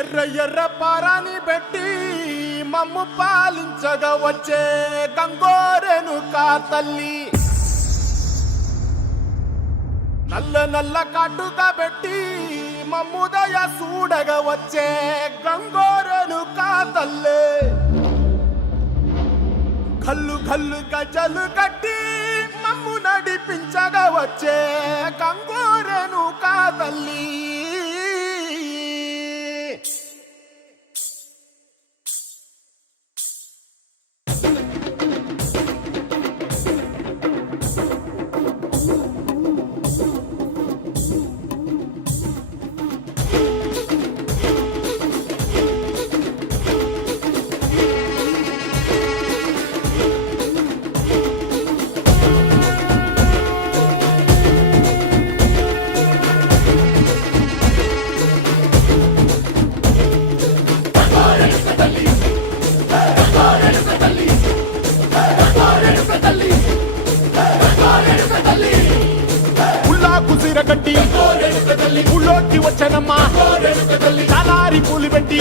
ఎర్ర ఎర్ర పారాని పెట్టి మమ్ము పాలించగా వచ్చే గంగోరెను కా తల్లి, నల్ల నల్ల కాటుగా పెట్టి మమ్ముదయ చూడగా వచ్చే గంగోరెను కా తల్లి, కల్లు కల్లు గజలు కట్టి మమ్ము నడిపించగా వచ్చే గంగోరెను కా తల్లి. కట్టి ఊళ్ళోకి వచ్చనమ్మా, చాలారి పూలు పెట్టి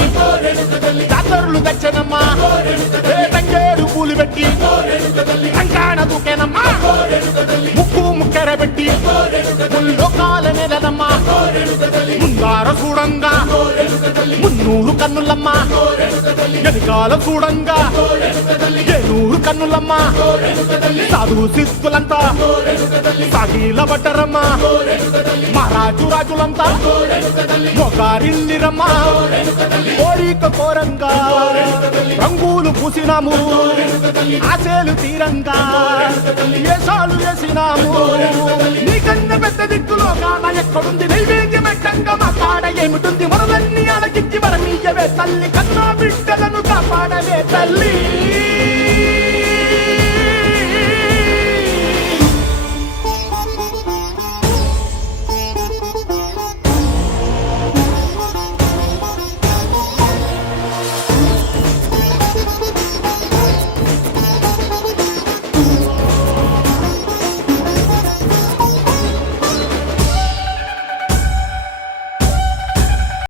జాతరులు తెచ్చనమ్మా, తంగేరు పూలు పెట్టి కంకాణ దూకేనమ్మా, ముక్కు ముక్కెర పెట్టి ముల్లోకాల నెలనమ్మా, ముందార చూడంగా మున్నూరు కన్నులమ్మా, వెనుకాల చూడంగా ఏనూరు కన్నులమ్మా, సాధు సిద్ధులంతా సాగిల బట్టరమ్మా, మహారాజు రాజులంతా మొగారిల్లిరమ్మా, కోరిక కోరంగా రంగులు పూసినాము, ఆశలు తీరంగా వేషాలు వేసినాము, నీకన్నా పెద్ద దిక్కులో కాన ఎక్కడుంది, నైవేద్యం ఎట్టంగా మా కాడ ఏమిటుంది, మనలన్నీ అడగిచ్చి వరమీయవే తల్లి, కన్నా బిడ్డలను కాపాడవే తల్లి.